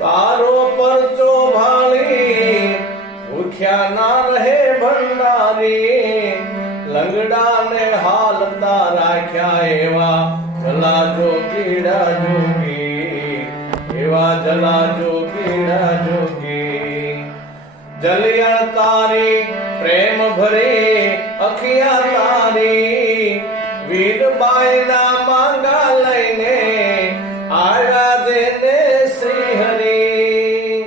તારો પરચો ભાળી ભૂખ્યા ના રહે ભંડારી લંગડાને હાલતા રાખ્યા એવા જલા જોગીડા જોગી એવા જલા જોગીડા જોગી જલિયણ તારી પ્રેમ ભરી અખિયા તારી વીરબાઈ ના માંગા લઈને આવ્યા દેને શ્રી હરી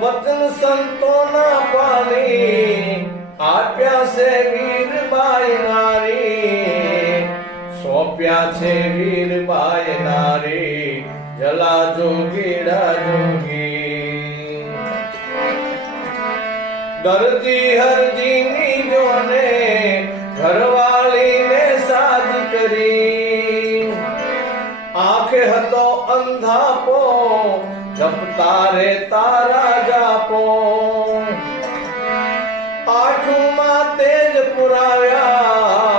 વચન સંતો ના પાણી આપ્યા છે વીરબાઈ નારી સોંપ્યા છે વીરબાઈ નારી જલા જોગીડા જોગી દરજી હરજી ની જોને ઘરવાળીને સાજ કરી આંખે હતો અંધાપો જપતા રે તારા જાપો આંખોમાં તેજ પુરાવ્યા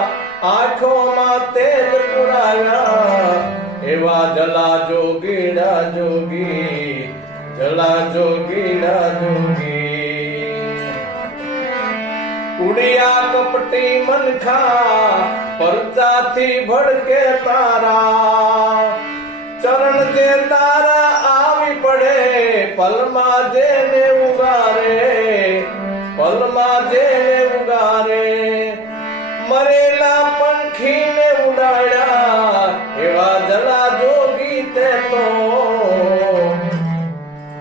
આંખોમાં તેજ પુરાવ્યા એવા જલા જોગીડા જોગી જલા જોગીડા જોગી ઉડિયા કપટી મનખા પરચાથી ભડકે તારા ચરણ જે તારા આવી પડે પલમાં જેને ઉગારે પલમાં જેને ઉગારે મરેલા પંખીને ઉડાડ્યા એવા જલા જોગી તે તો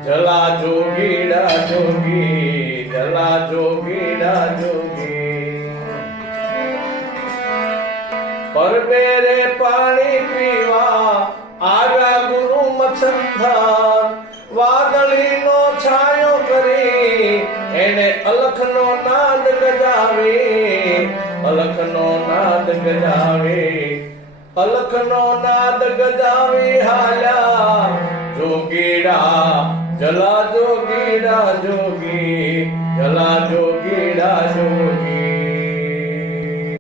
જલા જોગીડા જોગી જલા જોગીડા જોગી પરબેરે પાણી પીવા આવ્યા ગુરુ મચ્છંધર વાદળીનો છાયો કરી એને અલખનો નાદ ગજાવે અલખનો નાદ ગજાવે અલખનો નાદ ગજાવી હાલ્યા જોગીડા જલા જોગીડા જોગી જલા જોગીડા જોગી